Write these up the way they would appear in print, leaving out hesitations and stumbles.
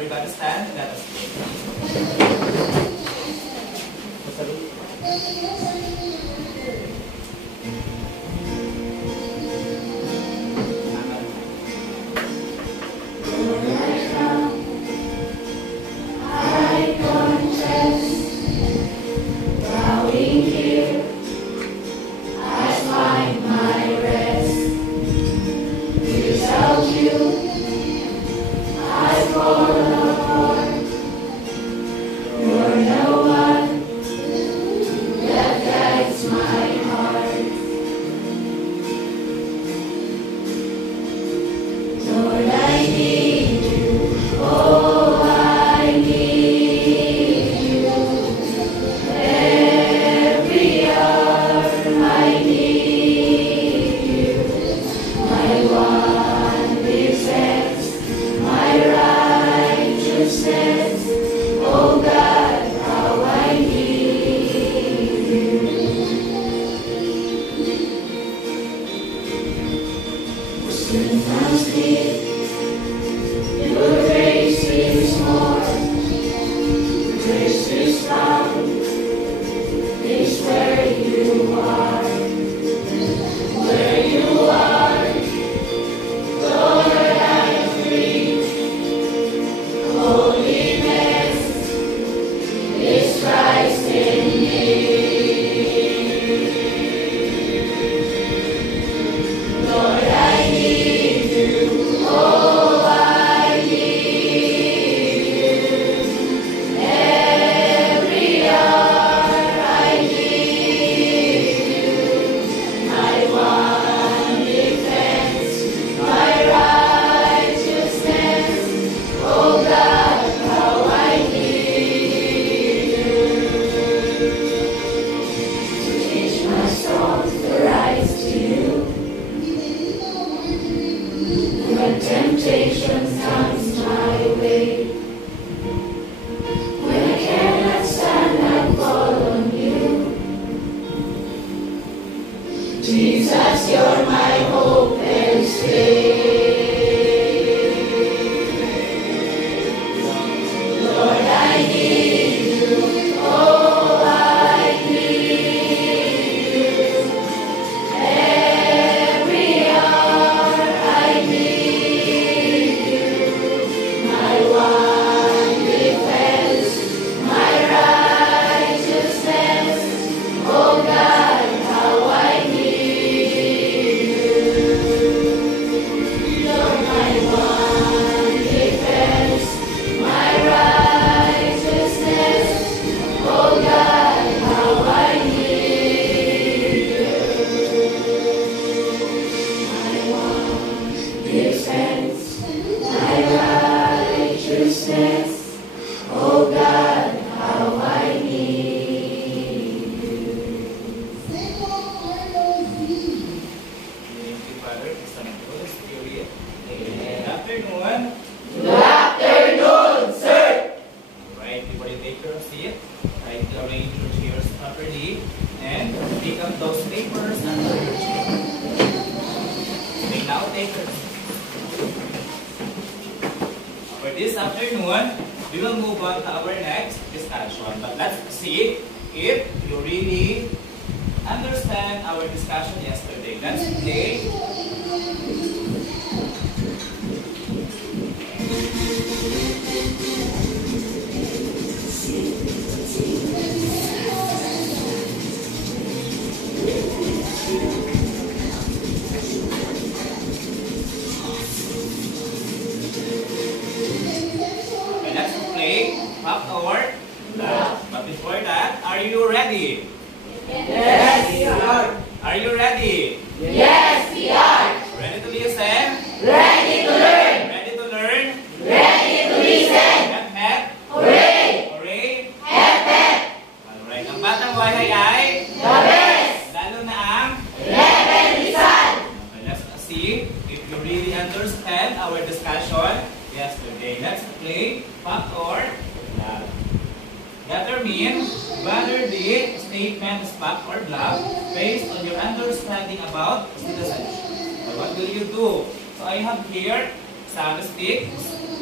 Everybody stand. Let us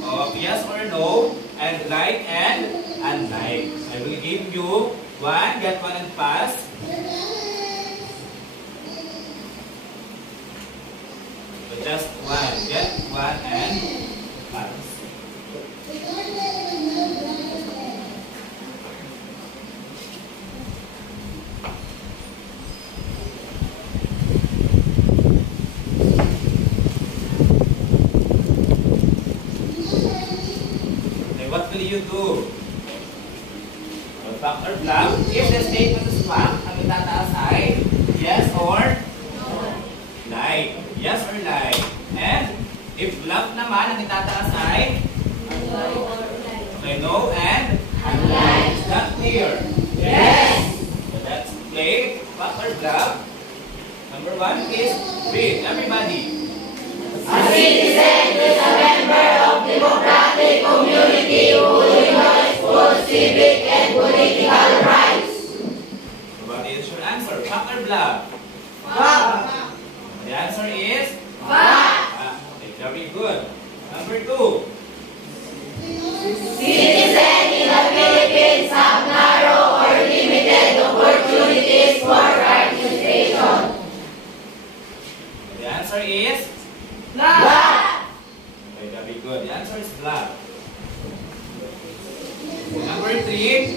of yes or no, and like and unlike. I will give you one, get one and pass. So just one, get one and pass. What will you do? Fact or bluff? If the statement is fact, ang itataas ay yes or no. Lie. Yes or lie. And if bluff naman, ang itataas ay okay, no and unlike. Is that clear? Yes. So let's play fact or bluff. Number one, please read. Everybody. A citizen is a member of democratic community who enjoys full civic and political rights. What is your answer? Fact or bluff? Fact. The answer is Fact. Okay, very good. Number two. Citizens in the Philippines have narrow or limited opportunities for participation. The answer is Black. okay, very good. The answer is black. Number three.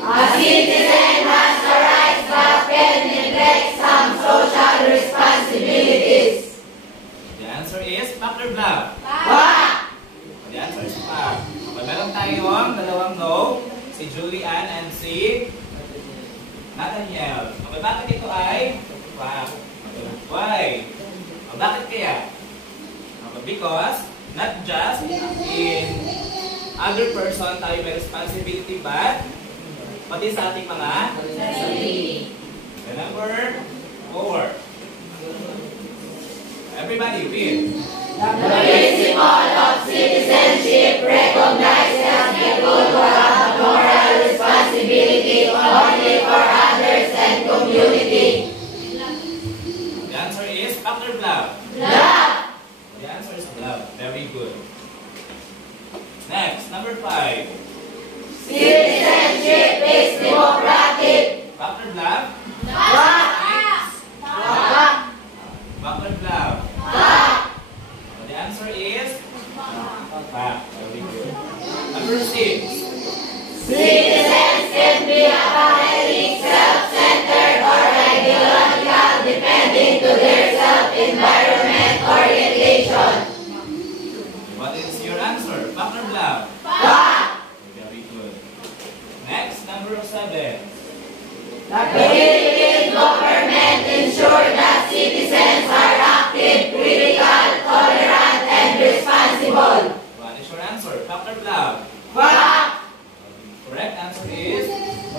A citizen has the right but can neglect some social responsibilities. The answer is fact or bluff? Fact. The answer is fact. Okay, meron tayong dalawang no, si Julian and si Nathaniel. Okay, bakit ito ay fact? Why? Okay, bakit kaya? Okay, because not just in other person tayo may responsibility, but pati sa ating mga sarili. Number 4. Everybody read. The principle of citizenship recognizes people who have moral responsibility only for others and community. The answer is fact or bluff? Bluff. The answer is bluff. Very good. Next, number 5. Citizenship is democratic. Fact or bluff? Fact. Fact. Fact or bluff? Fact. The answer is fact. Very good. Number 6. Citizens can be apathetic, self-centered, or ideological depending to their self-environment orientation. What is your answer? Fact or bluff? Fact. Very good. Next, number 7. The Philippine government ensures that citizens are active, critical, tolerant, and responsible. What is your answer? Fact or bluff? Fact. Correct answer is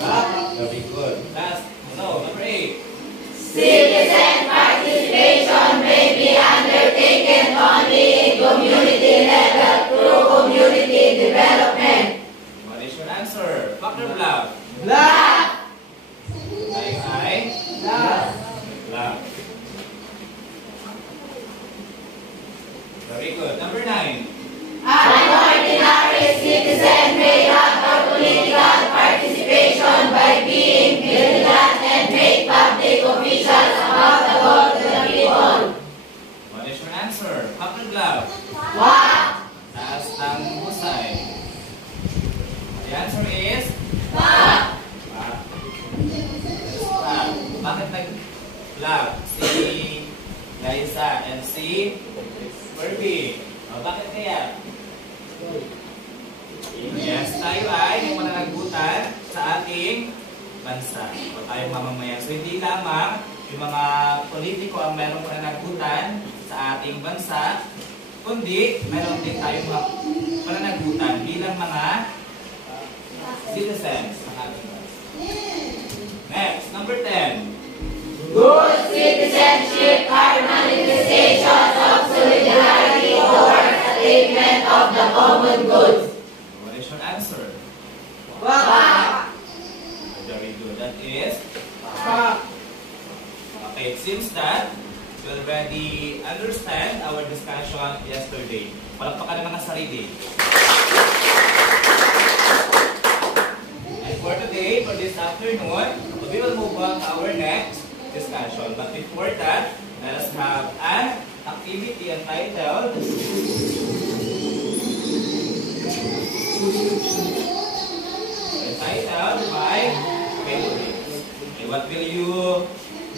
fact. Very good. Last, no, number 8. Citizen participation may be undertaken only in community level through community development. What is your answer? Fact or bluff? Bluff. Bluff. Very good. Number 9. An ordinary citizen may have a political participation by being vigilant and make public officials accountable to the people. What is your answer? Fact or bluff? Fact. Taas ng husay. The answer is Fact. fact. Fact. Bakit nag-bluff si Liza and si Kirby? O, bakit kaya? Yes, tayo ay yung mananagutan sa ating bansa o tayong mamamayan. So, hindi lamang yung mga politiko ang merong mananagutan sa ating bansa, kundi meron din tayong mga mananagutan bilang mga citizens ng ating bansa. Next, number 10. Good citizenship are manifestations of solidarity towards attainment of the common good. What is your answer? Fact. Very good. That is Fact. okay. It seems that you already understand our discussion yesterday. Palakpakan ng mga sarili. And for today, for this afternoon, we will move on to our next discussion. But before that, let us have an activity entitled by favorites. Okay, what will you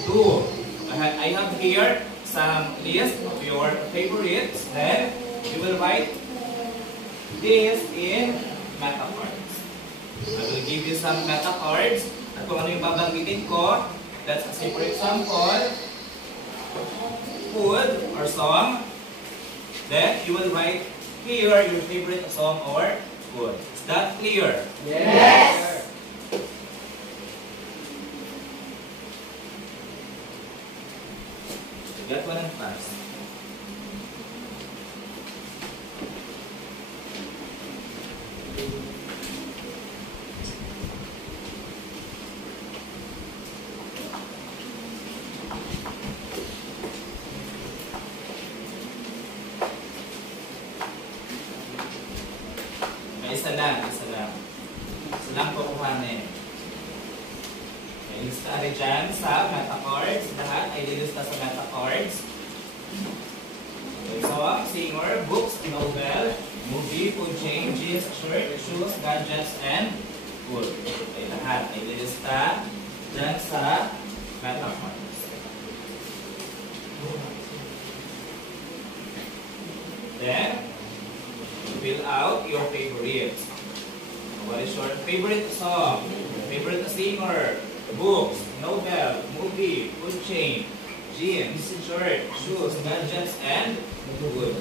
do? I have here some list of your favorites. Then you will write this in meta cards. I will give you some meta cards. At kung ano yung babanggitin ko, let's say for example, food or song. Then you will write here your favorite song or food. Is that clear? Yes. Get one and pass. Isa lang. Isa lang kukuhanin. Ilista rin dyan sa meta cards. Lahat ay ilista sa meta cards. Okay, song, singer, books, novel, movie, food chain, jeans, shirt, shoes, gadgets, and food. Okay, lahat ay ilista dyan sa meta cards. Then, fill out your favorites. What is your favorite song? Favorite singer? Books, novel, movie, food chain, jeans, shirt, shoes, gadgets, and food.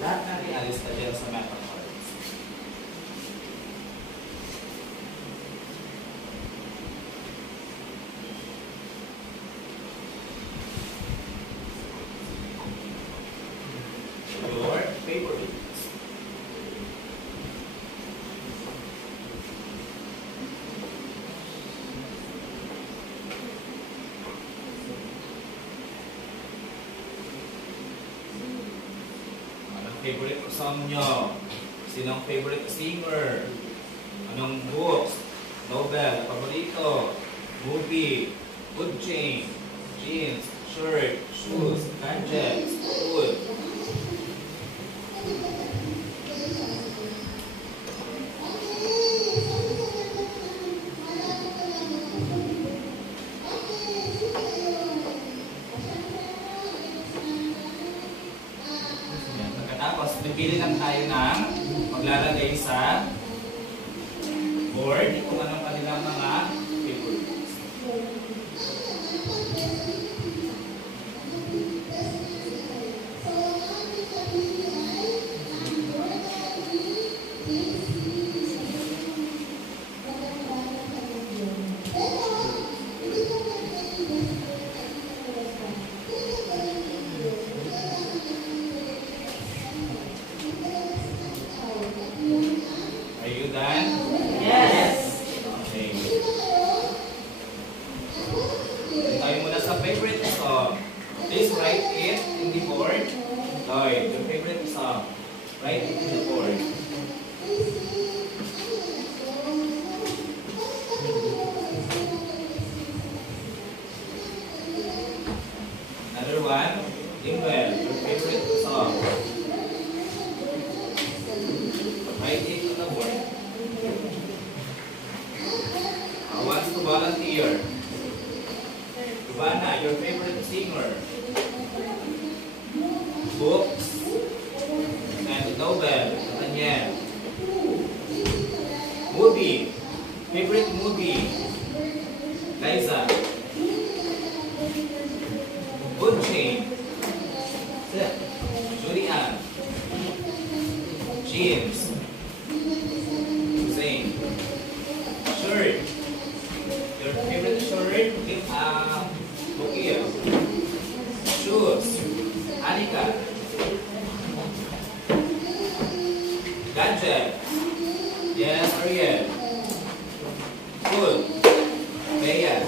Lahat na realista dyan sa meta cards. Your favorites. Favorite song nyo? Sinong favorite singer? Anong books? Novel? Paborito? Movie? Food chain? Jeans? Shirt? Shoes? Gadgets? Food? Tapos, pipili lang tayo ng maglalagay sa board kung anong kanilang mga favorites. Are you done? Yes. Okay. Tayo muna sa favorite song. Please write it in the board. Lloyd, your favorite song. Write it in the board. Another one. Ingwell, your favorite song. Write it on the board. Who wants to volunteer? Ivana, your favorite singer? Books and novel. Daniel. Movie. Favorite movie? Liza. Food chain. Julian. James. Yes, Ariel. Cool. Bea.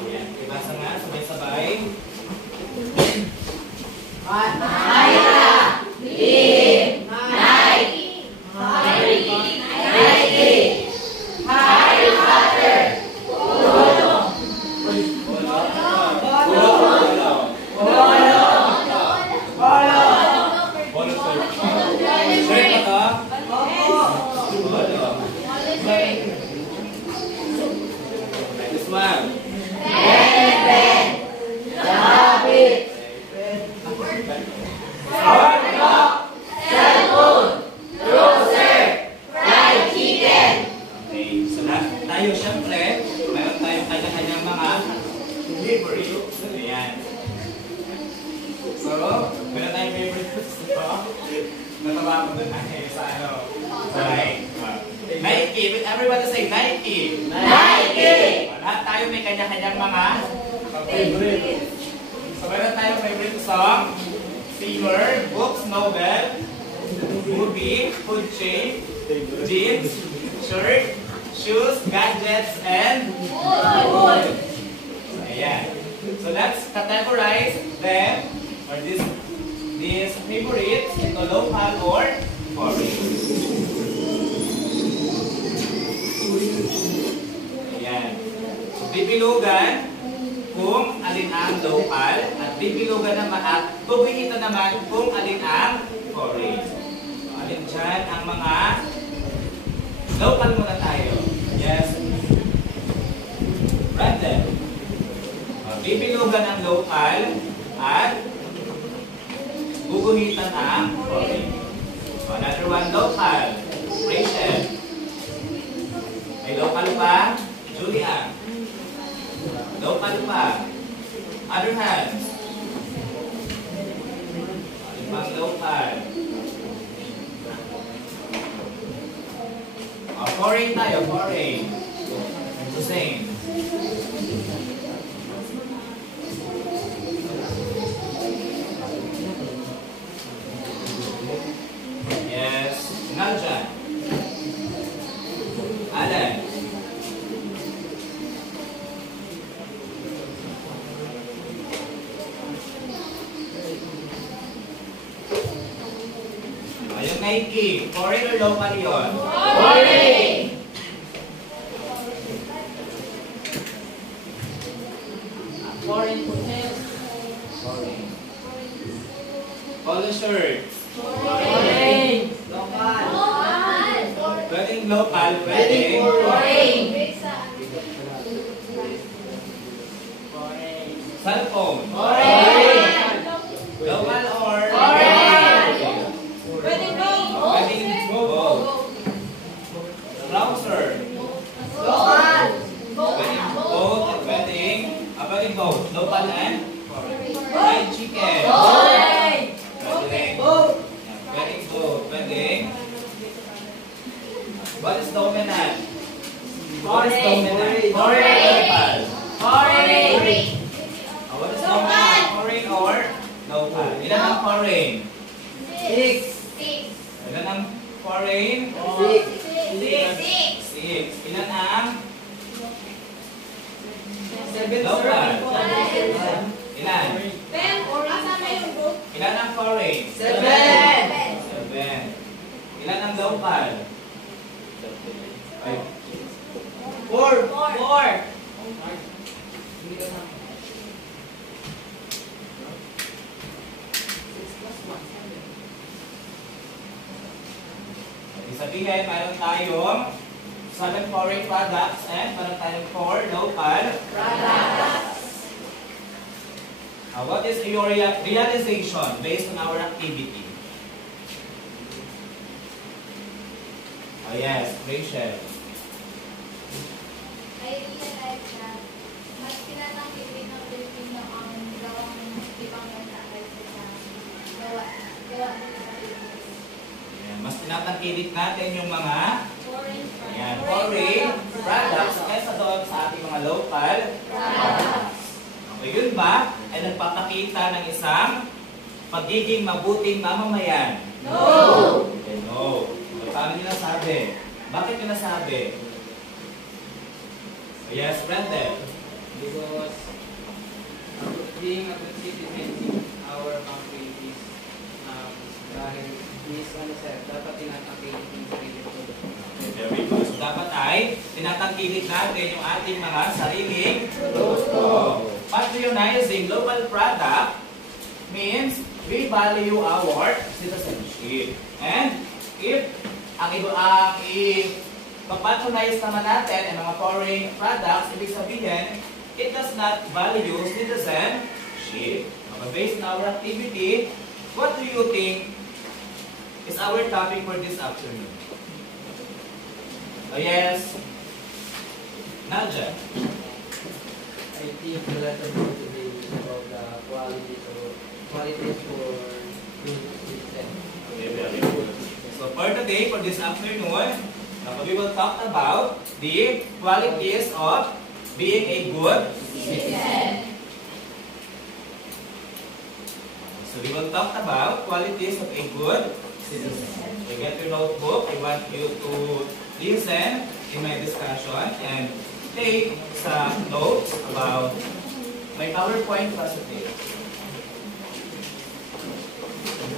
Ayan. Ibasa nga, sabay-sabay. Myra, Lim, Nike, Harry Potter, Polo, Shirt pa to? This one. Ben, Rabbit, Cellphone, Grocer, Fried Chicken. Okay, so tayo syempre, mayroon tayong kanya-kanyang mga favorite. Ayan. So, meron tayong favorite foods dito. Natawa ko doon sa ano. Sa Nike. With everybody say Nike. Nike, Lahat tayo may kanya-kanyang mga favorite. So, meron tayong favorite song, singer, books, novel, movie, food chain, jeans, shirt, shoes, gadgets, and Food. ayan. So let's categorize them or these favorites into local or foreign. Ayan. So bibilugan kung alin ang local at bibilugan naman at bubuhitan naman kung alin ang foreign. So, alin dyan ang mga local muna tayo. Yes. Brandon. Bibilugan ang local at guguhitan ang foreign. Another one, local. Rachel. May local pa? Julia. Local pa? Other hands. Ibang local. Foreign tayo, foreign. Hussein. Yes. Naljan. Alan. Ayun, Nike. Foreign or local yun? Foreign. Foreign. Polo shirt. Foreign. Pwedeng local, pwedeng Foreign. cellphone. Foreign. Local or Foreign. pwedeng both. Trouser. Local. Pwedeng both at pwedeng both. Local and fried chicken. Foreign. Pwedeng both. Pwedeng. What is dominant? What is dominant? Foreign or local? Foreign. What is dominant? Foreign or local? Ilan ang foreign? Six. Ilan ang foreign? Six. Ilan ang local? Ilan? Ilan ang foreign? Seven. Ilan ang local? Four. Ibig sabihin, mayroon tayong 7 foreign products and mayroon tayong 4 local products. What is your realization based on our activity? Oh yes, Rachel. I realized that mas pinatangkipin ng Pilipino ang gawang ibang bansa kaysa sa gawa nila sa Pilipinas. tinatangkilik natin yung mga Foreign foreign products kaysa doon sa ating mga local products. Okay, yun ba ay nagpapakita ng isang pagiging mabuting mamamayan? No! Okay, no. Okay, paano nyo nasabi? Bakit nyo nasabi? Yes, Brandon. Because being a good citizen in our country is dahil dapat tinatangkilik yung sarili ko. Okay, very good. So, dapat ay tinatangkilik natin yung ating mga sariling produkto. Patronizing local product means we value our citizenship. And if ang patronize naman natin ang mga foreign products, ibig sabihin, it does not value citizenship. Okay, based on our activity, what do you think is our topic for this afternoon? Oh, yes. Nadia. I think the lesson for today is about the qualities for good citizen. Okay, very good. So for today, for this afternoon, we will talk about the qualities of being a good citizen. So we will talk about qualities of a good citizen. So get your notebook. I want you to listen in my discussion and take some notes about my PowerPoint presentation.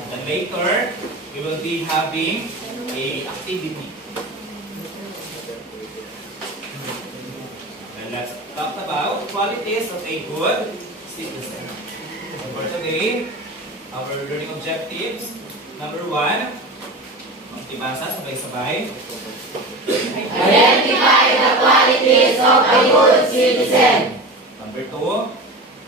And later, we will be having a activity. And let's talk about qualities of a good citizen. So for today, our learning objectives. Number 1, magbasa sabay-sabay. Identify the qualities of a good citizen. Number 2,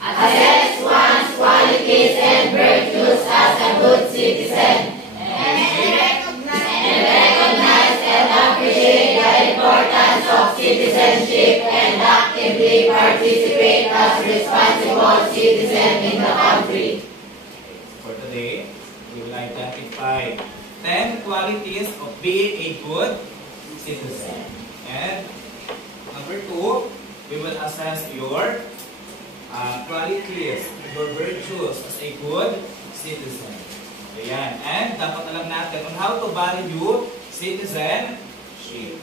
Assess one's qualities and virtues as a good citizen. And recognize and appreciate the importance of citizenship and actively participate as responsible citizens in the country. for today, we will identify 10 qualities of being a good citizen. And number 2, we will assess your qualities, your virtues as a good citizen. Ayan. And dapat alam natin on how to value citizenship.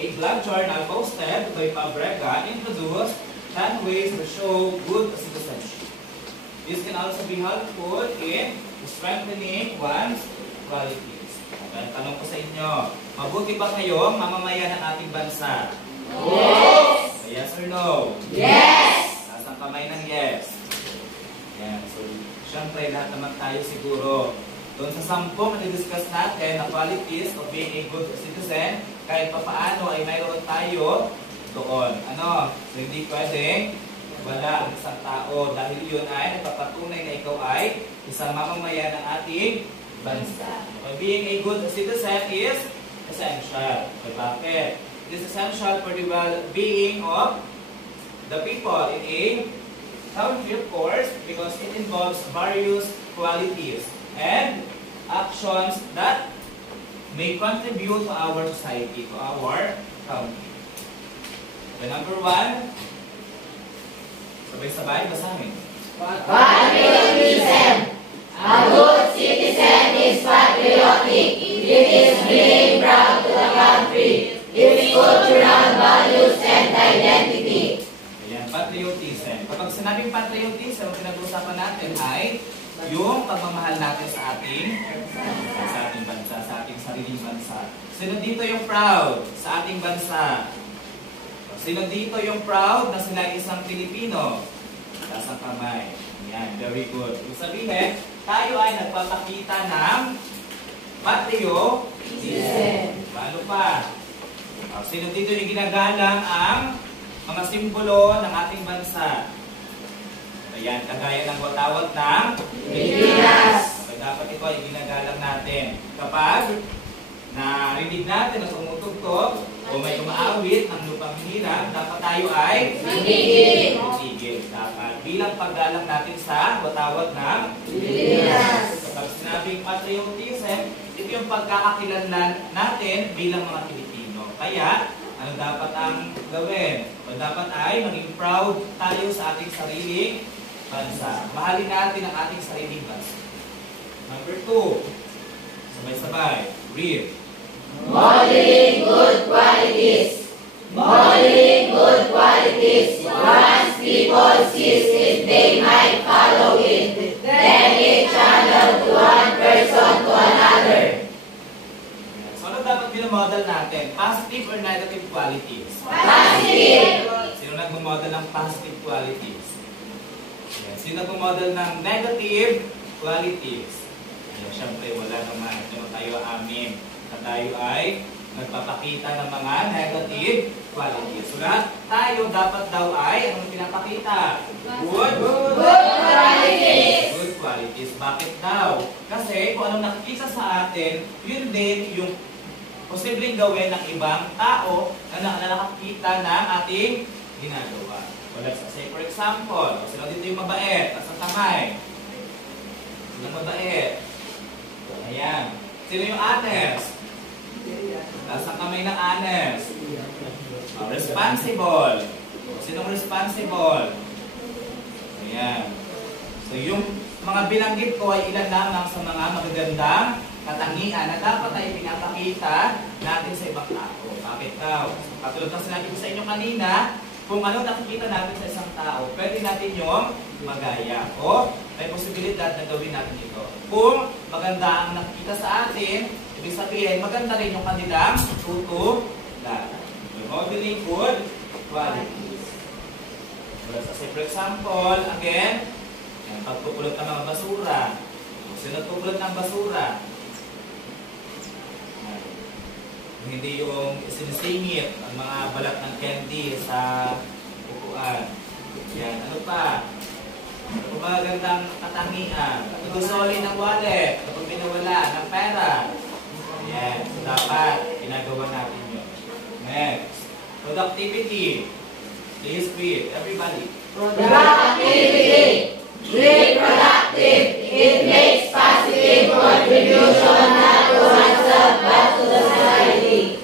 A blog journal posted by Pabrega introduced 10 ways to show good citizenship. This can also be helpful in strengthening one's qualities. Okay, tanong ko sa inyo, mabuti ba kayong mamamayan ng ating bansa? Yes! Yes or no? Yes! Taas ang kamay ng yes. Yan. So, syempre, lahat naman tayo siguro. Doon sa 10 na discuss natin na qualities of being a good citizen, kahit pa paano ay mayroon tayo doon. Ano? So, hindi pwedeng wala ang isang tao dahil yun ay nagpapatunay na ikaw ay isang mamamayan ng ating bansa. Okay, being a good citizen is essential. Okay, bakit? It is essential for the well-being of the people in a country, of course, because it involves various qualities and actions that may contribute to our society, to our country. Okay, number 1, sabay-sabay, basahin. Patriotism. A good citizen is patriotic. It is being proud to the country, its cultural values and identity. Ayan, patriotism. Kapag sinabing patriotism, ang pinag-uusapan natin ay yung pagmamahal natin sa ating bansa, sa ating sariling bansa. Sino dito yung proud sa ating bansa? Sino dito yung proud na sila isang Pilipino? Taas ang kamay. Ayan, very good. Ibig sabihin, tayo ay nagpapakita ng patriotism. Paano pa? Sino dito yung ginagalang ang mga simbolo ng ating bansa? Ayan, kagaya ng tawag ng Pilipinas. Okay, dapat ito ay ginagalang natin. Kapag narinig natin na tumutugtog o may umaawit ng lupang hirap, dapat tayo ay Magiging. Dapat bilang paggalang natin sa tawag ng Pilipinas. Kapag Pag sinabing patriotism, ito yung pagkakakilanlan natin bilang mga Pilipino. Kaya, ano dapat ang gawin? O dapat ay maging proud tayo sa ating sariling bansa. Mahalin natin ang ating sariling bansa. Number 2. Sabay-sabay. Read. Modeling good qualities. Modeling good qualities. Once people sees it, they might follow it. Then it channel to one person to another. So, ano dapat binamodel natin? Positive or negative qualities? Positive. Sino nagmamodel ng positive qualities? Yan. Sino nagmamodel ng negative qualities? Yan. Siyempre, wala naman. Ito tayo amin na tayo ay nagpapakita ng mga negative qualities. So, tayo dapat daw ay, anong pinapakita? Good qualities. Good qualities. Bakit daw? Kasi kung anong nakikita sa atin, yun din yung posibleng gawin ng ibang tao na nakakita ng ating ginagawa. So, let's say, for example, sino dito yung mabait? Nasa kamay. Sino mabait? Ayan. Sino yung honest? Nasa kamay ng honest. Responsible. Sinong responsible? Ayan. So, yung mga binanggit ko ay ilan lamang sa mga magagandang katangian na dapat ay pinapakita natin sa ibang tao. Bakit daw? Katulad ng sinabi ko sa inyo kanina, kung ano nakikita natin sa isang tao, pwede natin yung magaya o may posibilidad na gawin natin ito. Kung maganda ang nakikita sa atin, ibig sabihin, maganda rin yung kanilang tutulan. Modeling good qualities. So, for example, again, pagpupulot ng mga basura. Sino nagpupulot ng basura? Hindi yung sinisingit ang mga balat ng candy sa upuan. Yan. Ano pa? Kung magandang katangian. Nagusoli ng wallet. Kapag pinawala ng pera. Yan. So, dapat ginagawa natin yun. Next. Productivity. Please read. Everybody. Productivity. Be productive. It makes positive contribution not to oneself but to the society.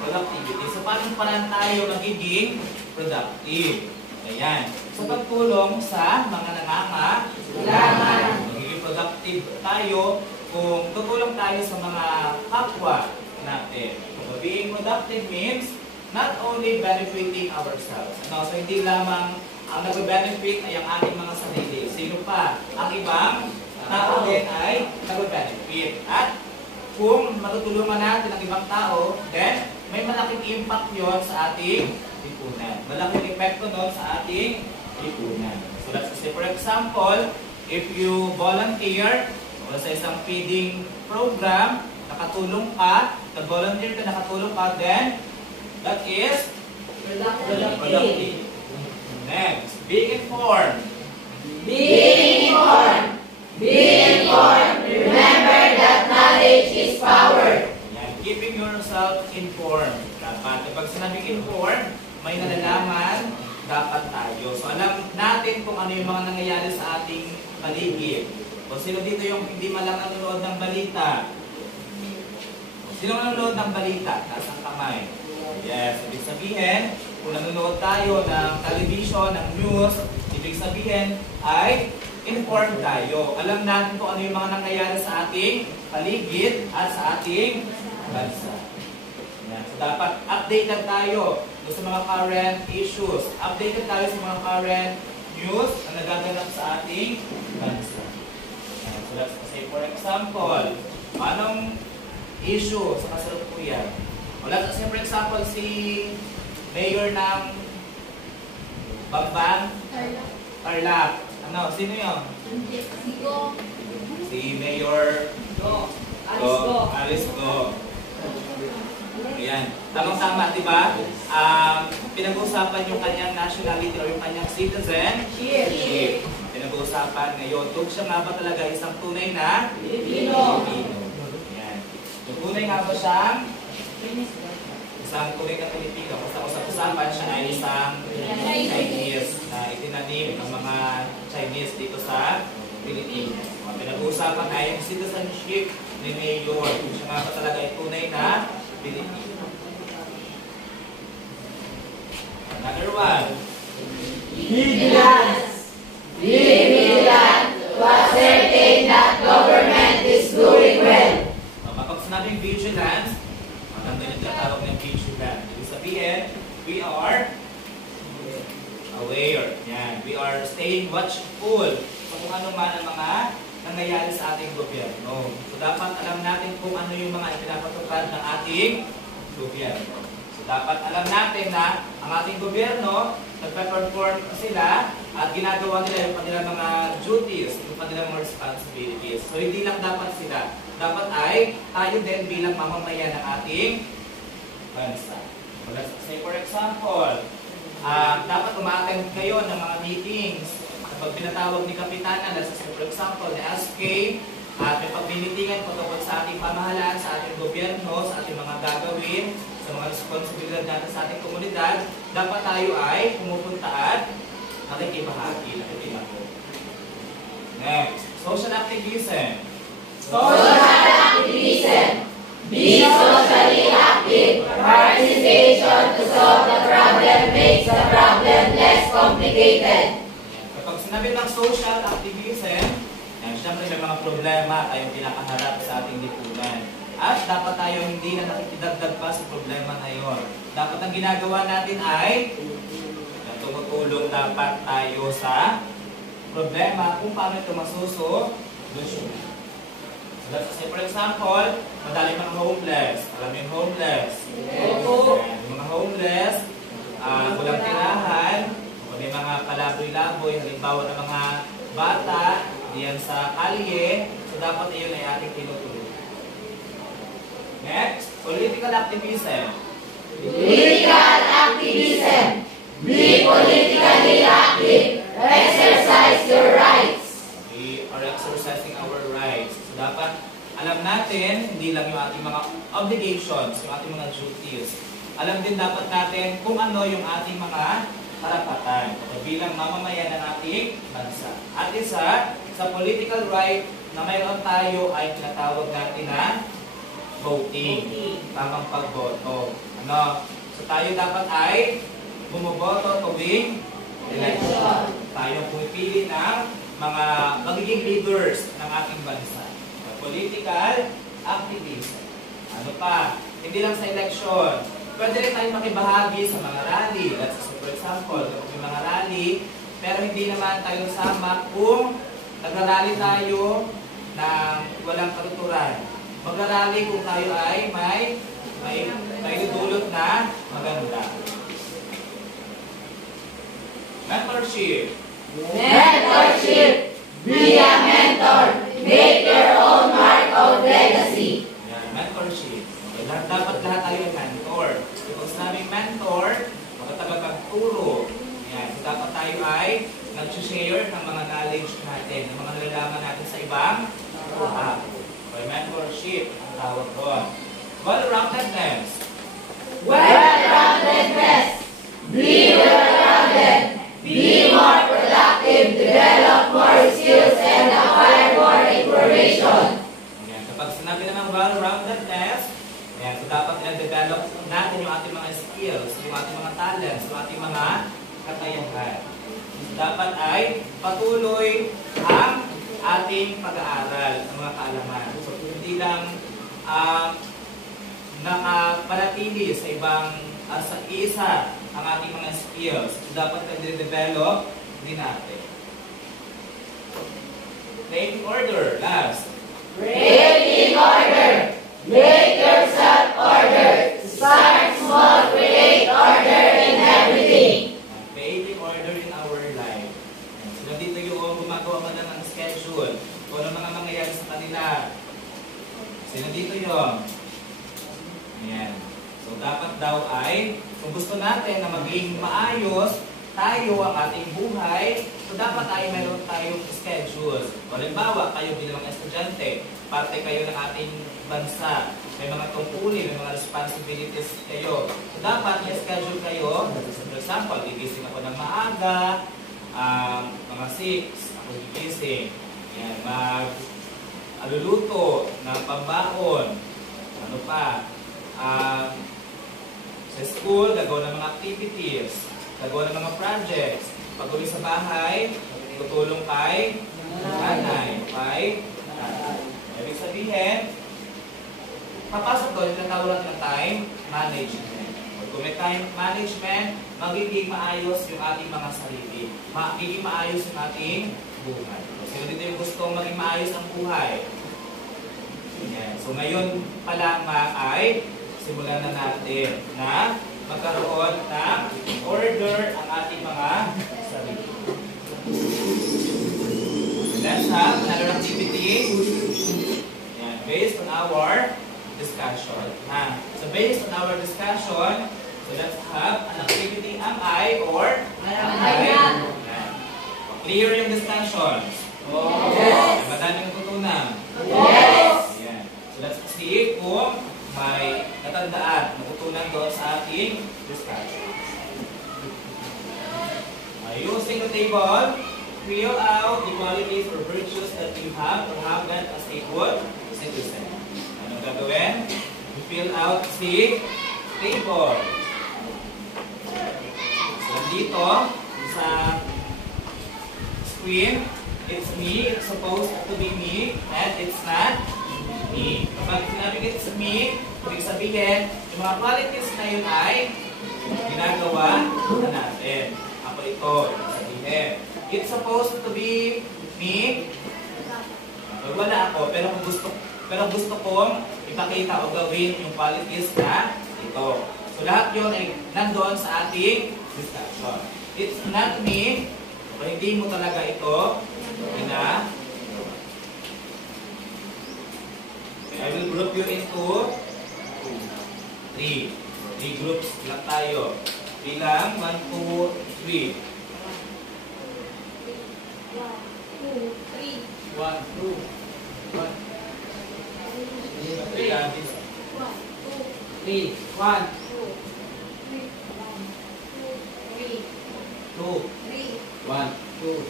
Productivity. So, paano pala tayo magiging productive? Ayan. So, pagtulong sa mga nangangailangan. Magiging productive tayo kung tutulong tayo sa mga kapwa natin. So, being productive means not only benefiting ourselves. So, hindi lamang ang nag-benefit ay ang ating mga sarili. Sino pa? Ang ibang tao din ay nag-benefit. At kung matutulungan natin ang ibang tao, then may malaking impact yon sa ating lipunan. Malaking epekto nun sa ating lipunan. So let's say, for example, if you volunteer sa isang feeding program, nakatulong ka, nag-volunteer ka, nakatulong ka, then that is productive. Next, being informed. Being informed. Being informed. Remember that knowledge is power. Yan, keeping yourself informed. Dapat, kapag sinabing informed, may nalalaman dapat tayo. So, alam natin kung ano yung mga nangyayari sa ating paligid. O sino dito yung hindi malang nanonood ng balita? Sino nanonood ng balita? Nasang kamay. Yes, ibig sabihin, kung nanonood tayo ng television, ng news, ibig sabihin ay informed tayo. Alam natin kung ano yung mga nangyayari sa ating paligid at sa ating bansa. Yan. So, dapat updated tayo sa mga current issues. Updated tayo sa mga current news na nagaganap sa ating bansa. Yan. So, let's say, for example, anong issue sa kasalukuyan? Let's say, for example, si Mayor ng Bambang Tarlac. Ano? Sino yun? Si Mayor Alice Go. Ayan. Tamang-tama, diba? Pinag-uusapan yung kanyang nationality or yung kanyang citizenship. Pinag-uusapan ngayon. Kung siya nga ba talaga isang tunay na Pilipino. Ayan. Yung tunay nga ba siyang isang tunay na Pilipino? Basta usap-usapan siya ay isang Chinese na itinanim ng mga Chinese dito sa Pilipinas. pag-uusapan ay yung citizenship ni Mayor. Kung siya nga ba talaga ay tunay na Pilipino. Another one. Vigilance. Vigilance to ascertain that government is doing well. Kapag sinabing vigilance, maganda yung tatawag ng vigilance. Ibig sabihin, we are aware. Yan. We are staying watchful sa kung ano man ang mga nangyayari sa ating gobyerno. So, dapat alam natin kung ano yung mga ipinapatupad ng ating gobyerno. So, dapat alam natin na ang ating gobyerno, nagpe-perform sila at ginagawa nila yung kanilang mga duties, yung kanilang mga responsibilities. So, hindi lang dapat sila. Dapat ay tayo din bilang mamamayan ng ating bansa. So, let's say, for example, dapat umattend kayo ng mga meetings. Kapag pinatawag ni Kapitana, let's say, for example, ni SK, at may pagbinitingan po tungkol sa ating pamahalaan, sa ating gobyerno, sa ating mga gagawin, sa mga responsibilidad natin sa ating komunidad, dapat tayo ay pumupunta at nakikibahagi, nakikibahagi. Next, social activism. Social activism. Be socially active. Participation to solve the problem makes the problem less complicated. Kapag sinabi ng social activism, siyempre may mga problema tayong pinakaharap sa ating lipunan. At dapat tayo hindi na nakikidagdag pa sa problema na yun. Dapat ang ginagawa natin ay tumutulong dapat tayo sa problema kung paano ito masusolusyon. So let's say for example, madali mga homeless. Alam mo yung homeless? Yung mga homeless, walang tirahan, may mga palaboy-laboy, halimbawa ng mga bata, diyan sa kalye, so dapat iyon ay ating tinutulungan. Next, political activism. Political activism. Be politically active. Exercise your rights. We are exercising our rights. So dapat alam natin, hindi lang yung ating mga obligations, yung ating mga duties. Alam din dapat natin kung ano yung ating mga karapatan bilang mamamayan ng ating bansa. At isa, sa political right na mayroon tayo ay tinatawag natin na voting. Tamang pagboto. Ano? So tayo dapat ay bumoboto tuwing election. Tayo pumipili ng mga magiging leaders ng ating bansa. So, political activism. Ano pa? Hindi lang sa election. Pwede rin tayo makibahagi sa mga rally. Let's say, for example, may mga rally, pero hindi naman tayo sama kung nagrarally tayo ng walang katuturan. Magrarally kung tayo ay may dudulot na maganda. Mentorship. Mentorship. Be a mentor. Make your own mark of legacy. Yan, mentorship. Okay, dapat lahat tayo ay mentor. Kung sinabing mentor, magturo. Yan, so dapat tayo ay nag-share ng mga knowledge natin, ng mga nalalaman natin sa ibang tao. Okay, mentorship ang tawag doon. Well-roundedness. Well-roundedness. Be well-rounded. Be more productive. Develop more skills and acquire more information. Yan, kapag sinabi naman well-roundedness, yan, so dapat i-develop natin yung ating mga skills, yung ating mga talents, yung ating mga kakayahan. Dapat ay patuloy ang ating pag-aaral ng mga kaalaman. So, hindi lang nakapanatili sa ibang sa isa ang ating mga skills. So, dapat i-develop din natin. Creating order, last. Creating order. Make yourself order. Start small, create order in everything. Creating order in our life. So, dito yung gumagawa ka ng schedule. Kung ano mga mangyayari sa kanila. Sino dito yung? Ayan. So, dapat daw ay, kung gusto natin na maging maayos, tayo ang ating buhay, so dapat ay meron tayong schedule. Halimbawa, kayo bilang estudyante, parte kayo ng ating bansa, may mga tungkulin, may mga responsibilities kayo. So dapat i-schedule kayo, for example, gigising ako ng maaga, mga 6, ako gigising. Yan, Aluluto ng pambaon. Ano pa? Sa school, gagawa ng mga activities, gagawa ng mga projects. Pag-uwi sa bahay, tutulong kay nanay, kay tatay. Ibig sabihin, papasok doon, tinatawag natin ng time management. Kung may time management, magiging maayos yung ating mga sarili. Magiging maayos yung ating buhay. Sino dito yung gustong maging maayos ang buhay? Yan. So ngayon pa lamang ay simulan na natin na magkaroon ng order ang ating mga sarili. Let's have another activity. Yan. Based on our discussion. So based on our discussion, so let's have an activity. Am I or am I? Clear yung discussions? Yes. Madaming tutunan? Yes. Yan. So let's see kung may natandaan, natutunan doon sa ating discussion. Using the table, fill out the qualities or virtues that you have or haven't as a good citizen. Anong gagawin? Fill out the table. So dito, sa screen, it's me, it's supposed to be me, and it's not me. Kapag sinabi it's me, ibig sabihin, yung mga qualities na yun ay ginagawa na natin. Ako ito, ibig sabihin. It's supposed to be me. Wala ako, pero gusto kong ipakita o gawin yung qualities na ito. So lahat yun ay nandoon sa ating discussion. It's not me, o hindi mo talaga ito ginagawa. I will group you into 3 groups lang tayo. Bilang 1, 2, 3. 1, 2, 3. 1, 2, 1. 3, 1, 2,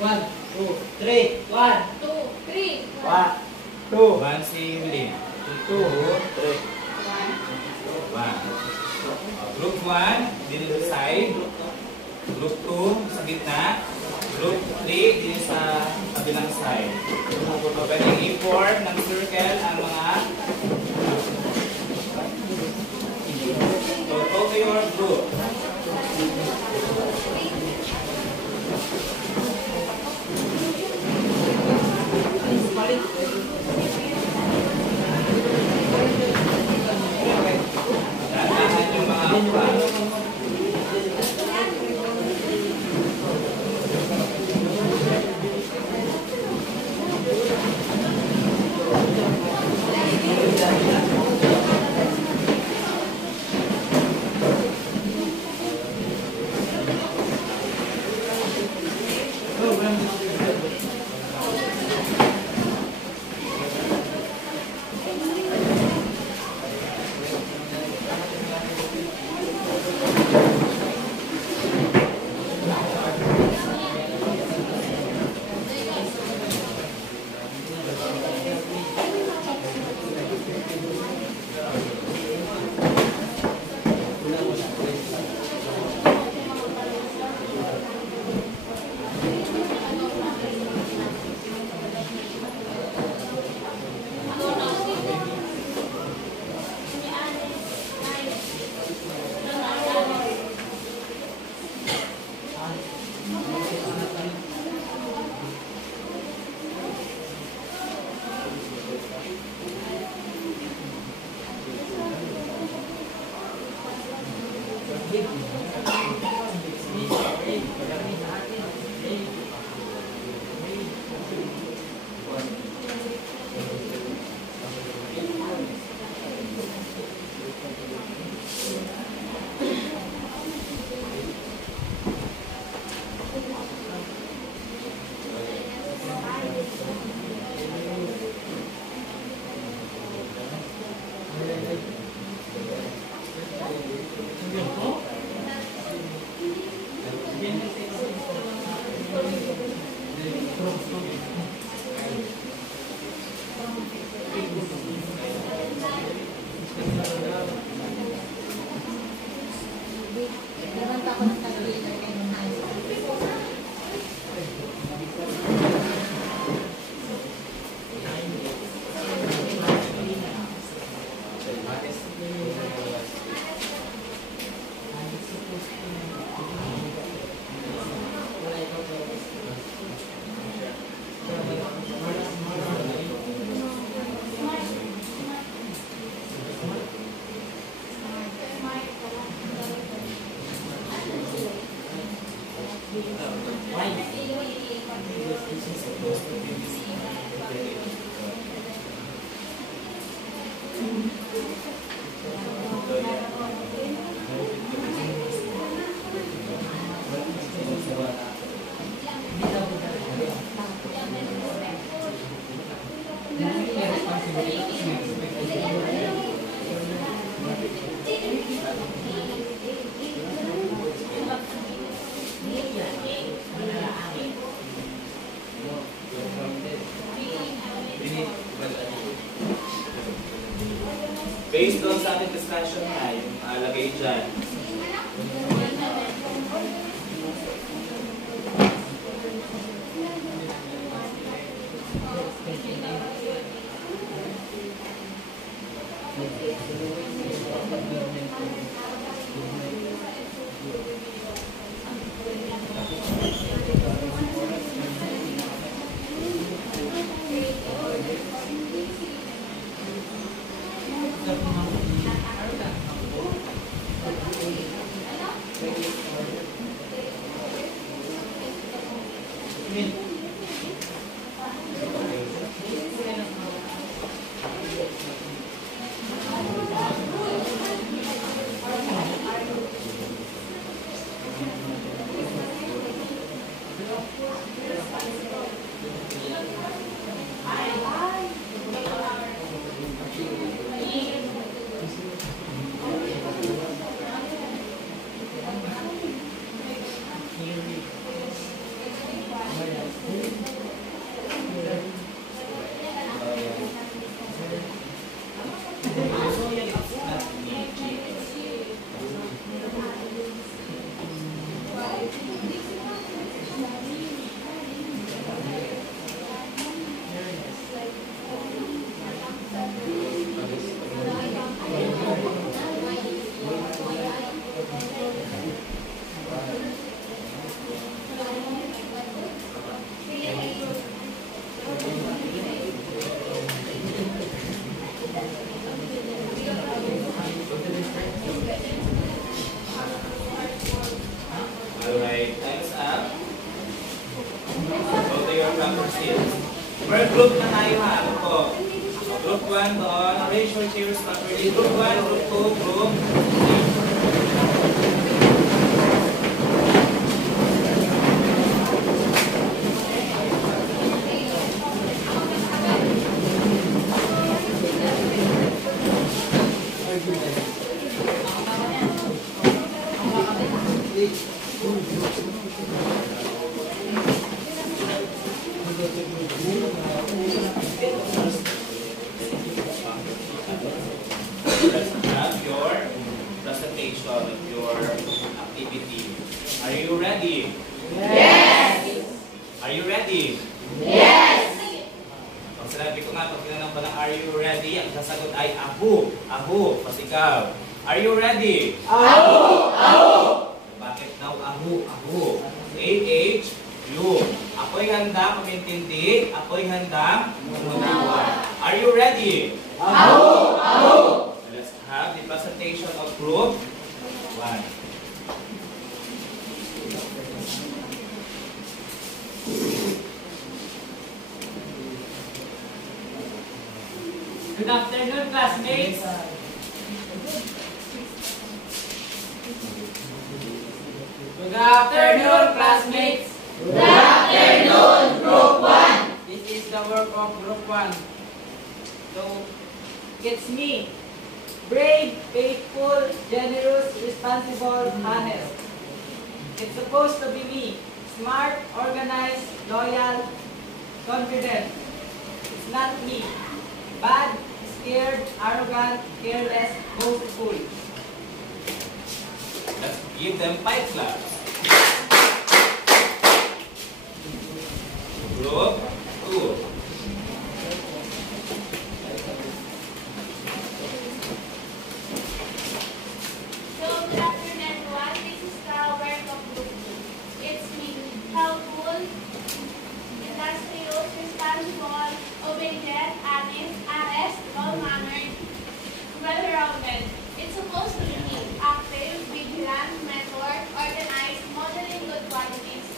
1, 2, 3, 1, 2, 3, 1, 2, 1 si Willie. 2, 3. 1. Group 1, dito sa side. Group 2, sa gitna. Group 3, dito sa kabilang side. Pwedeng i-form ng circle ang mga so, go to your group. Dahan yung mga Based on sa ating discussion na, yung lagay dyan. Alright, time's up. Go to your proper seats. Per group na tayo ha. Ano po? Group 1 doon. Arrange your chairs properly. Group 1, group 2, group 3. Let's have your presentation of your activity. Are you ready? Yes! Are you ready? Yes! Pag sinabi ko nga, pag tinanong ko na are you ready, ang sasagot ay ahu, ahu, pasikaw. Are you ready? Aho! Aho! Bakit daw ahu, ahu? A-H-U. Ako'y handa kumintindi, ako'y handa umunawa. Are you ready? Aho! Aho! Let's have the presentation of group 1. Good afternoon, classmates. Good afternoon, classmates. Good afternoon, Group 1. This is the work of Group 1. So, it's me. Brave, faithful, generous, responsible, honest. It's supposed to be me. Smart, organized, loyal, confident. It's not me. Bad, scared, arrogant, careless, boastful. Let's give them 5 claps. Group 2. So, good afternoon, everyone. This is the work of Group 2. It's me, helpful, industrious, responsible, obedient, honest, well-mannered, well-rounded. It's supposed to be me, active, vigilant, mentor, organized, modeling good qualities,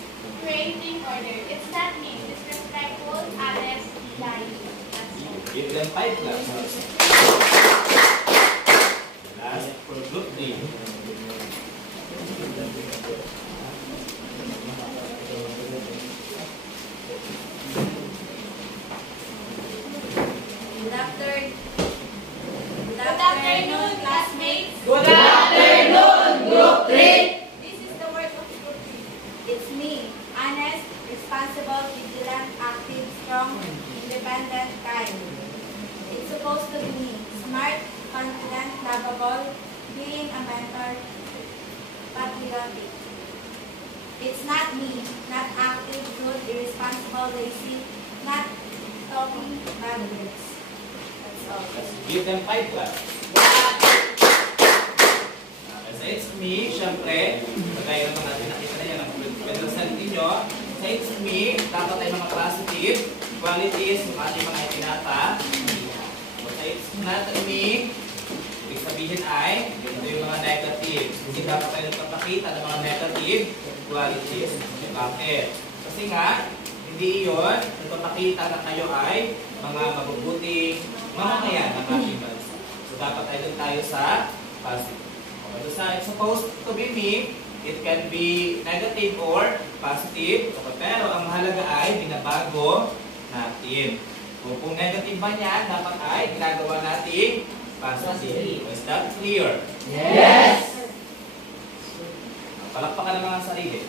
creating order. It's not me, disrespectful, honest, lying. That's all. Give them 5 claps. Last for group 3. Good afternoon, classmates. Good afternoon, Group 3. This is the work of Group 3. It's me, honest, responsible, vigilant, active, strong, independent, kind. It's supposed to be me, smart, confident, lovable, being a mentor, patriotic. It's not me, not active, rude, irresponsible, lazy, not talking bad words. That's all. Let's give them 5 claps. Sa it's me, syempre, kagaya naman natin nakita na yan ang pagkasalit ninyo. Sa it's me, dapat ay mga positive qualities yung ating mga itinata. Sa it's not me, ibig sabihin ay, ito yung mga negative. Hindi dapat tayo nagpapakita ng mga negative qualities. Bakit? Kasi nga, hindi yun nagpapakita na kayo ay mga mabubuting mamamayan ng ating bansa. So dapat tayo sa positive. So it's supposed to be me, it can be negative or positive. Pero ang mahalaga ay binabago natin. Kung negative ba niyan, dapat ay ginagawa natin positive. Is that clear? Yes! Palakpakan ng mga sarili.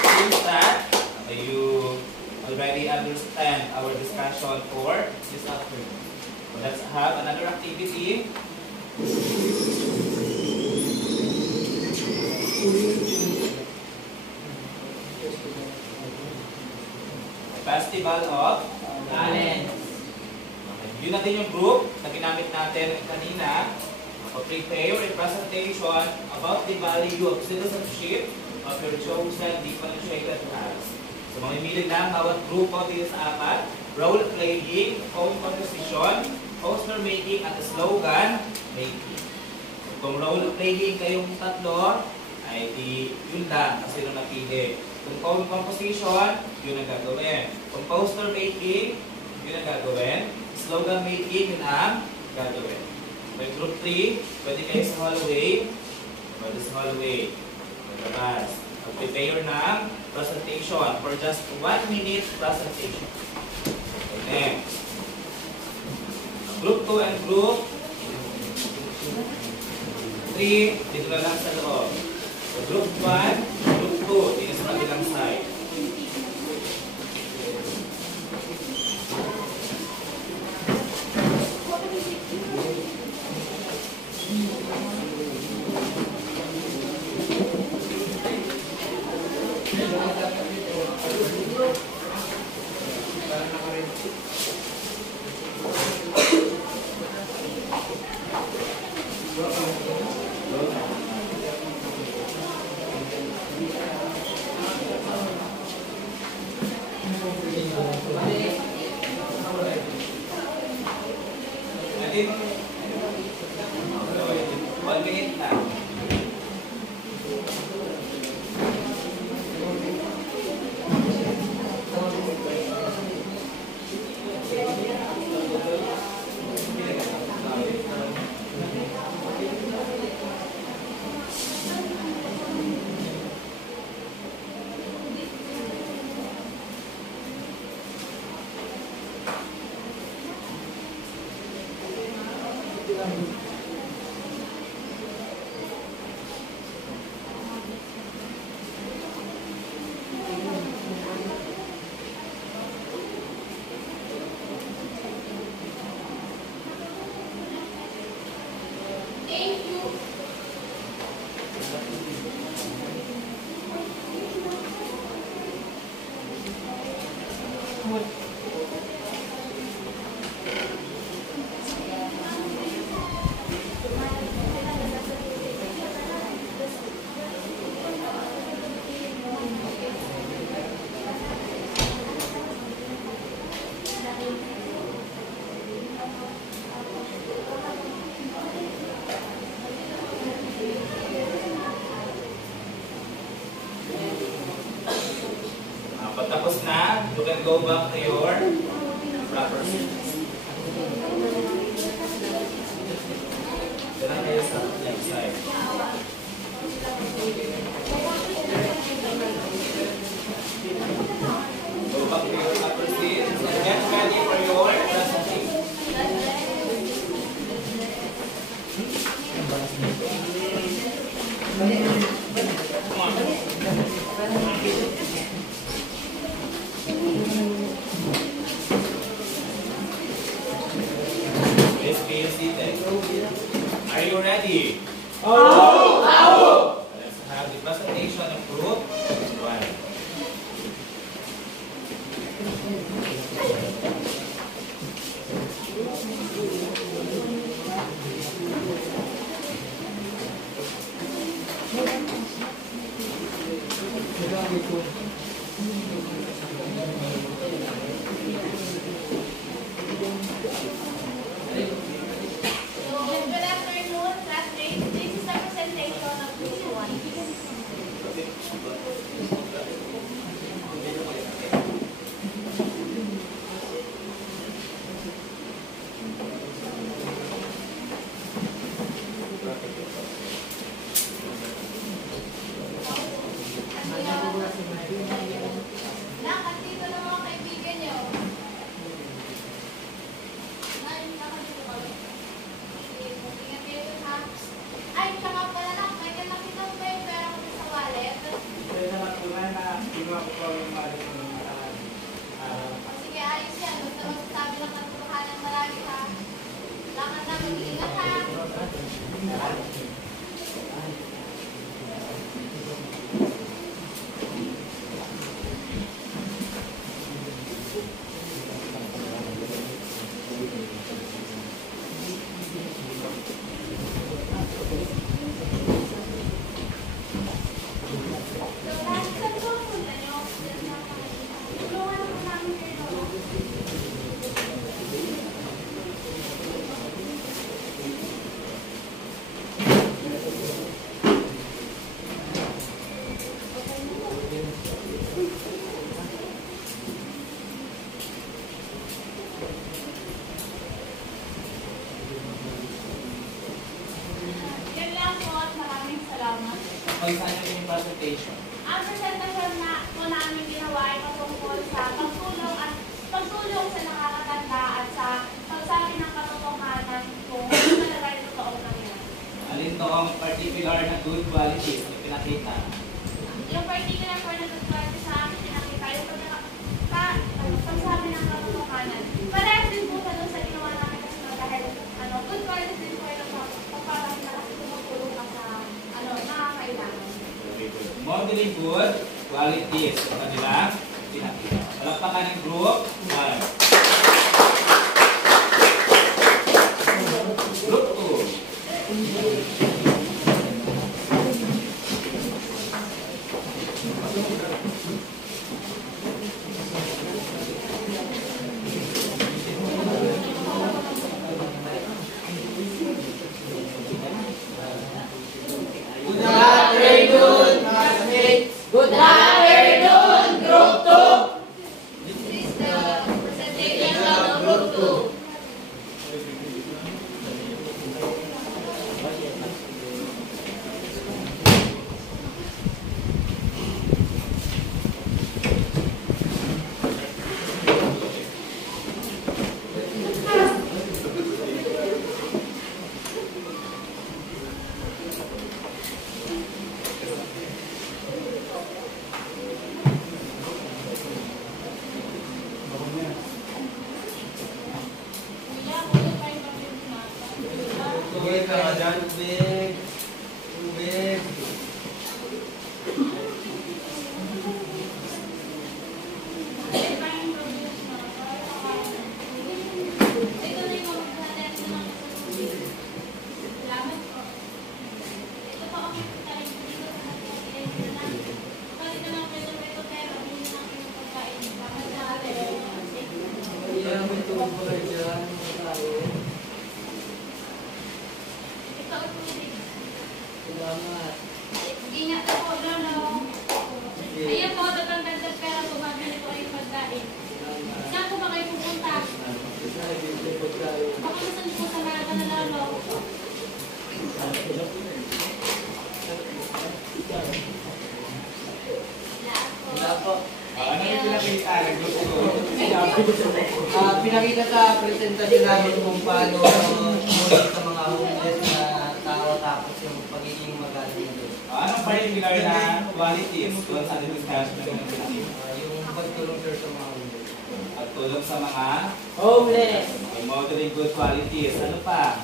Since that, you already understand our discussion for this afternoon. So let's have another activity. Festival of Talents. Yun natin yung group na ginamit natin kanina. Prepare a presentation about the value of citizenship of your chosen differentiated class. So mamimili lang bawat grupo dito sa apat. Role playing, poem composition, poster making, at slogan making. So, kung role playing kayong tatlo, ay di yun lang kasi nung napili. Kung poem composition, yun ang gagawin. Kung poster making, yun ang gagawin. Slogan making, yun ang gagawin. May group 3, pwede kayo sa hallway. Pwede sa hallway. Magabas. Mag-prepare ng presentation for just 1 minute presentation. Okay, next. Group 2 and group 3, dito na lang sa loob. So, group 1, group 2, dito sa kabilang side. Natin, 1 minute na. Thank you. Pagtapos na, you can go back to your proper seats. Diyan kayo sa left side. Go back to your proper seats and get ready for your presentation. Come on. you ready? Ow! Ow! Let's have the presentation of Group 1. Good afternoon, classmates. This is the presentation of Group 1. Lakas dito ng mga kaibigan niyo. Lakas dito kami. Ingat kayo dun, ha? Ay, tsaka pala lang, may nakita ko ba yung pera ko sa wallet? Kaya naman po na ginawa ko po yung mali ko ng O sige, ayos yan. Basta magsasabi ng katotohanan marami, ha? Lakad na, mag-iingat, ha? So, lahat saan po ang punta niyo? Tulungan mo namin kayo, no? Yan lang po at maraming salamat. Okay, saan yung presentation? Ang presentasyon na po namin ginawa ay patungkol sa pagtulong sa nakakatanda at sa pagsabi ng katotohanan kung ano talaga yung totoong nangyari. Alin to ang particular na good qualities na pinakita? Yung particular po na nagkwento sa amin, pinakita yung pagsabi ng katotohanan. Parehas din po sa doon sa ginawa namin kasi dahil good qualities din po yung pagpapakita kasi tumutulong ka sa nakakailangan. Very good. Modeling good qualities. So, kanila, pinakita. Palakpakan ng group 1. Group 2. Good afternoon, classmates. Good afternoon, Group 2. This is the presentation of Group 2. Tubig ka nga dyan, tubig. Tubig. Iyan mo ito ba kayo dyan? Salamat. Ingat ako, Lolo. Ayan po, tatanggal pera po, mabili ko yung pagkain. Salamat. Saan po ba kayo pupunta? Baka nasan po sa Naga na Lolo. Wala po. Ano yung pinakita ng group 2? Pinakita sa presentasyon namin kung paano sumunod sa mga homeless na tao tapos yung pagiging magaling doon. Anong particular na qualities doon sa discussion ng pinakita? Yung pagtulong sir sa mga homeless. Pagtulong sa mga homeless. modeling good qualities. Ano pa?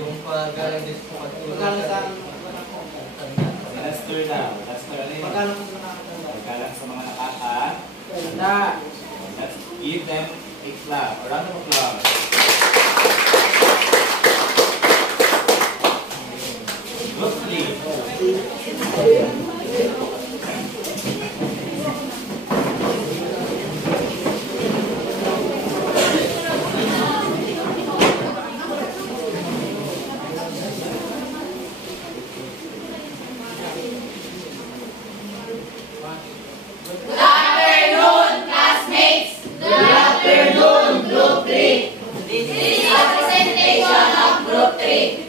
Yung pagaling din sa pagtulong Pagkalang sa Let's turn now. Let's turn in. pagkalang sa nakakatanda. Pagkalang sa mga nakaka. Tanda. Let's give them a clap. A round of applause. Group 3. Good afternoon, classmates. Good afternoon, Group 3. This is a presentation of Group 3.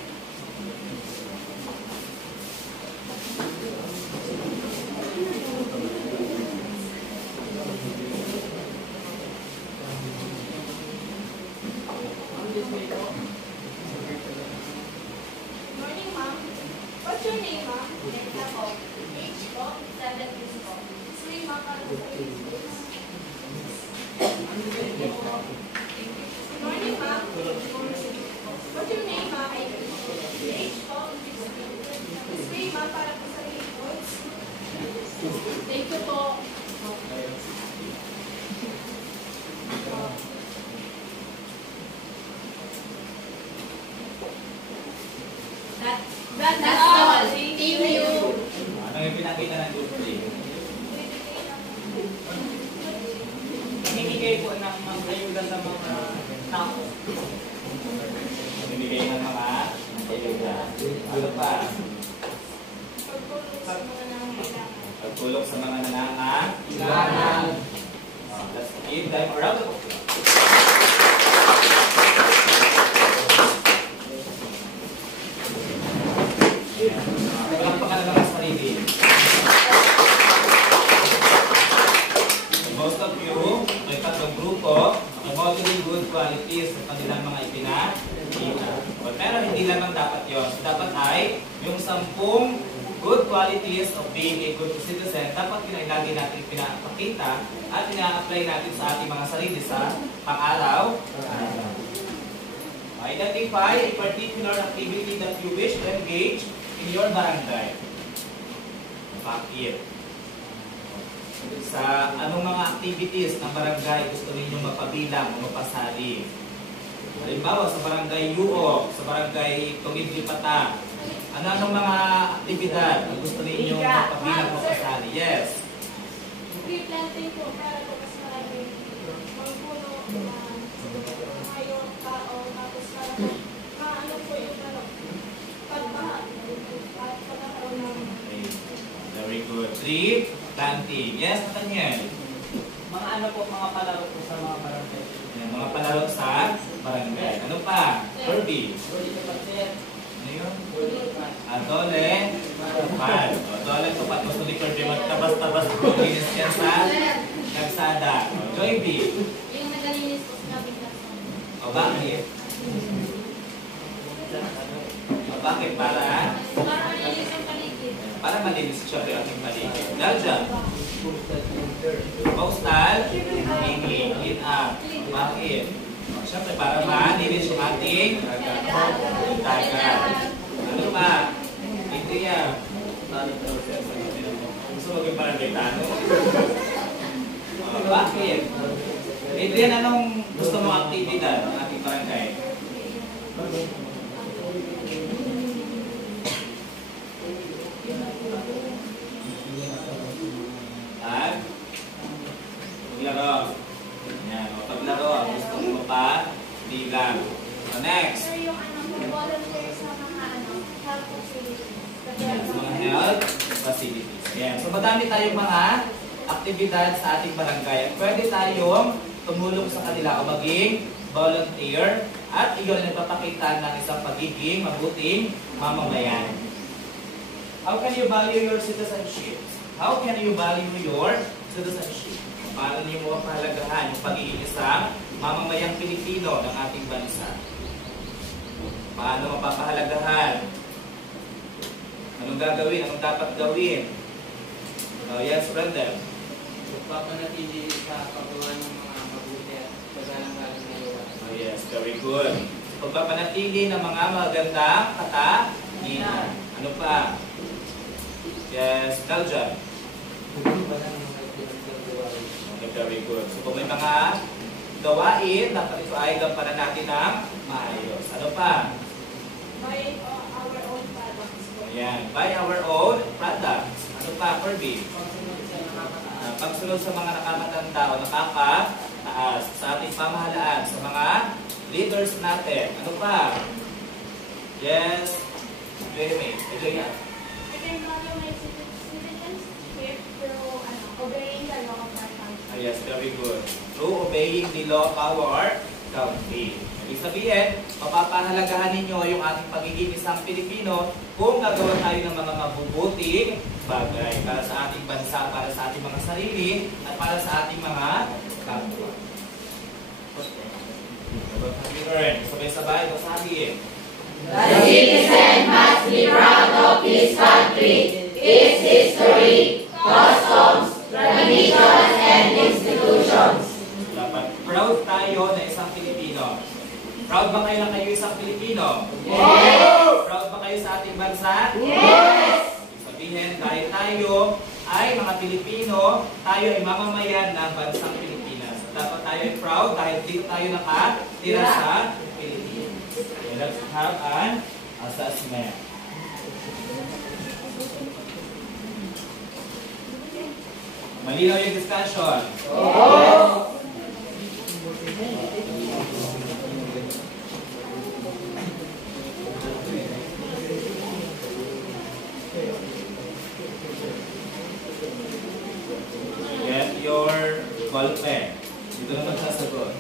Morning, ma'am. What's your name, ma'am? Neta po. Age po? 7 years po. Swim, ma'am, para sa Morning, ma'am. What's your name, ma'am? Age po? 16. Swim, ma'am, para po sa reports. Thank you po. That's all. Thank you. Ano yung pinakita ng group 3? Namimigay po ng mga ayuda sa mga tao. Namimigay ng mga ayuda. Ano pa? Pagtulong sa mga nangangailangan. Pagtulong sa mga nanangailangan. Let's give them a round of applause. Palakpakan na lang ang sarili. Most of you, may tatlong grupo, may modeling good qualities sa kanilang mga ipinakita. Pero hindi lamang dapat yun. So, dapat ay yung 10 good qualities of being a good citizen, dapat lagi natin pinapakita at ina-apply natin sa ating mga sarili sa pang-araw. Identify a particular activity that you wish to engage in your barangay. Bakit? Sa anong mga activities ng barangay gusto ninyong mapabilang o mapasali? Halimbawa, sa barangay Yuok, sa barangay Tugid-Lipata, ano-anong mga aktibidad na gusto ninyong mapabilang o mapasali? Yes. Tree planting po para po mas marami magpuno ngayon tao tapos para po maano po yung pagbaha at pagkakaroon ng Okay. Very good. 3, planting. Yes, Nathaniel. Mga ano po, mga palaro po sa mga barangay. Yan, mga palaro sa barangay. Ano pa? Kirby. Pwede sa pagset. Ano yun? Pwede Adole. Tupat. Adole, tupat. Gusto ni Kirby magtabas-tabas ko. Linis yan sa nagsada. Joy B. Yung nagalinis po sa kabing O bakit? O bakit? Para? Para malinis ang paligid. Para malinis siya yung ating paligid. Dalja. Postal. Hinging. Clean up. Bakit? O, syempre, para malinis yung ating dagat. Ano ba? Idea. Gusto mo yung parang gaitano? Bakit? Adrian, anong gusto mong aktibidad ng ating barangay? At? Paglaro. Yan. O, paglaro. Gusto mo pa? Bilang. O, next. sir yung volunteer sa mga health facilities. Yan, sa mga health facilities. Yan. So, madami tayong mga aktibidad sa ating barangay. Pwede tayong tumulong sa kanila o maging volunteer at iyon ay nagpapakita ng isang pagiging mabuting mamamayan. How can you value your citizenship? How can you value your citizenship? Paano niyo mo pahalagahan yung pagiging isang mamamayang Pilipino ng ating bansa? Paano mapapahalagahan? Anong gagawin? Anong dapat gawin? Yes, Brenda. Papanatili sa paggawa ng mga mabuti at paggalang-galang na iwan. Oh yes, very good. Pagpapanatili ng mga magandang katahimikan. Ano pa? Yes, Belgium. Okay, very good. So kung may mga gawain, dapat ito ay gampanan natin ng maayos. Ano pa? Buy our own products. Ayan, buy our own products. Ano pa, Kirby? Pagsunod sa mga nakakatanda o nakakataas sa ating pamahalaan, sa mga leaders natin. Ano pa? Yes, Jeremy. Adrian. We can value my citizenship through obeying the law of our country. Yes, very good. Through obeying the law of our country. Ibig sabihin, mapapahalagahan ninyo yung ating pagiging isang Pilipino kung gagawa tayo ng mga mabubuting bagay para sa ating bansa, para sa ating mga sarili, at para sa ating mga kapwa. Sabay-sabay, basahin. The citizen must be proud of his country, its history, customs, traditions, and institutions. Dapat proud tayo na isang Pilipino. Proud ba kayo na kayo isang Pilipino? Yes! Proud ba kayo sa ating bansa? Yes! Ibig sabihin, dahil tayo ay mga Pilipino, tayo ay mamamayan ng bansang Pilipinas. Dapat tayo ay proud dahil dito tayo nakatira sa Pilipinas. Okay, let's have an assessment. Malinaw yung discussion. Get your ball pen. Dito na magsasagot.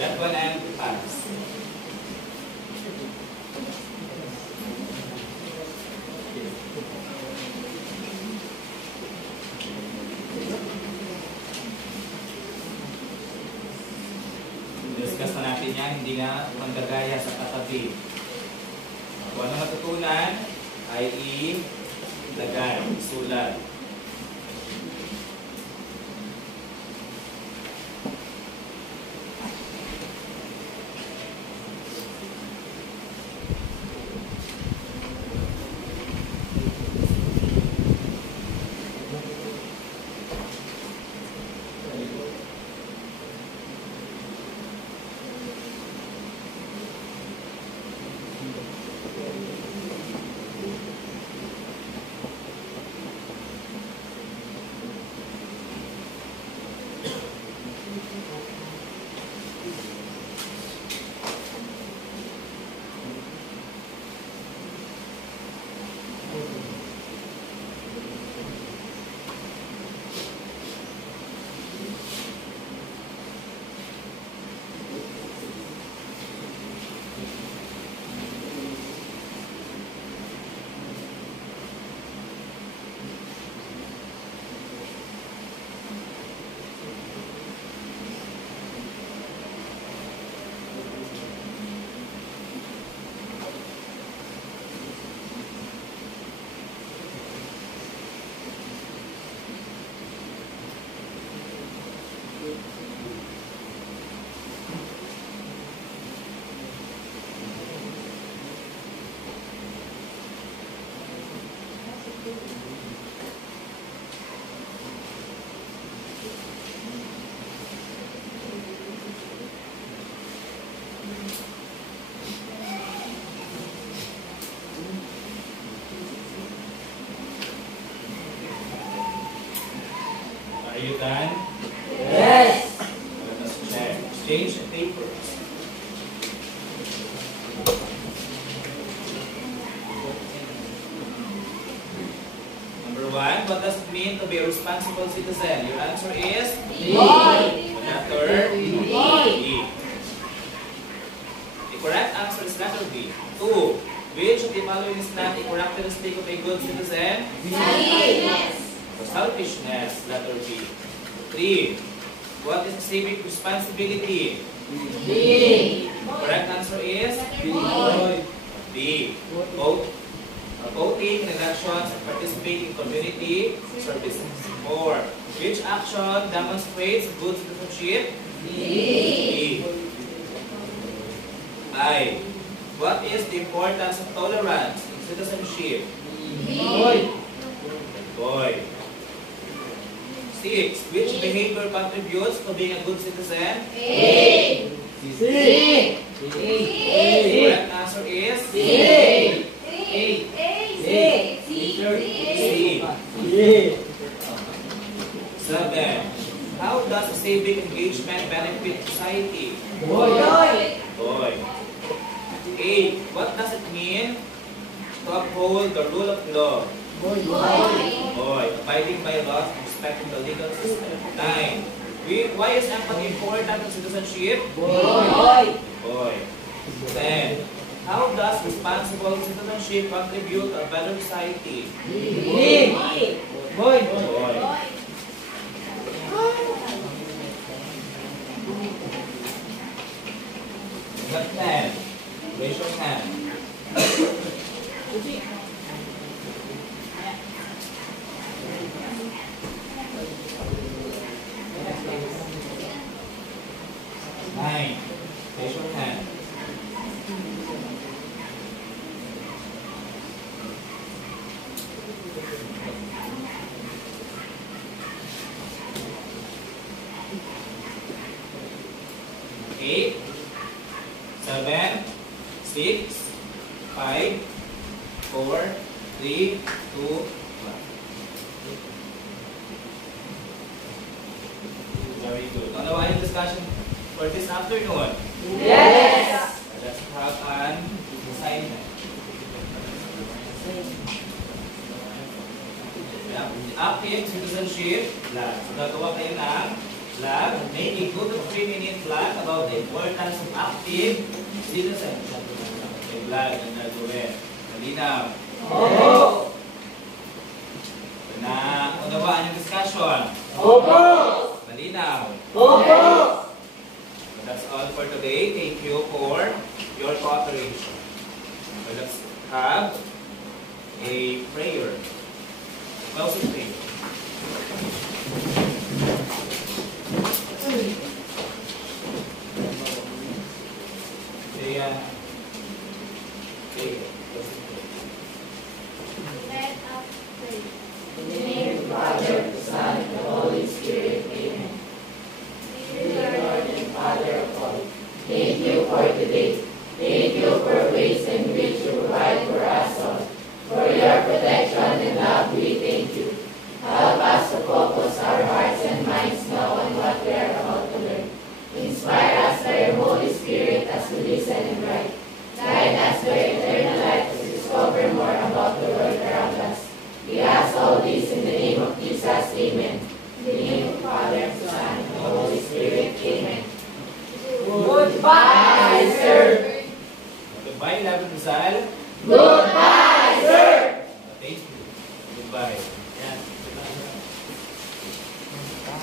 Get one and pass. Discuss na natin yan, hindi na manggagaya sa katabi. Kung ano matutunan, ay ilagay, sulat. Are you done? Yes! Let us check. Exchange papers. Number one, what does it mean to be a responsible citizen? Your answer is D. letter D. The correct answer is letter B. 2. Which of the following is not a characteristic of a good citizen? Selfishness, letter B. 3. What is civic responsibility? D. Correct answer is B. Voting in elections and participate in community services. 4. Which action demonstrates good citizenship? D. I. What is the importance of tolerance in citizenship? Boy. Boy. 6. Which behavior contributes to being a good citizen? A. C. Correct answer is C. C. 7. How does civic engagement benefit society? Boy. Boy. 8. What does it mean to uphold the rule of law? Boy. Abiding by laws and respecting the legal system. 9. Why is empathy important in citizenship? Boy. Boy. 10. How does responsible citizenship contribute to a better society? Boy. Boy. Got 10. Raise your hand. Nine. Raise your hand. Eight, 7, 6, 5, 4, 3, 2, 1. Very good. Ano ba yung discussion for this afternoon? Yes. Let's have an assignment. Active citizenship lab. So, gagawa kayo ng lab. Make a good 3-minute vlog about the importance of active citizenship. Okay, vlog ang gagawin. Malinaw. Opo. Na, unawaan yung discussion. Opo. Malinaw. Opo. That's all for today. Thank you for your cooperation. So let's have a prayer. Closing prayer. Kaya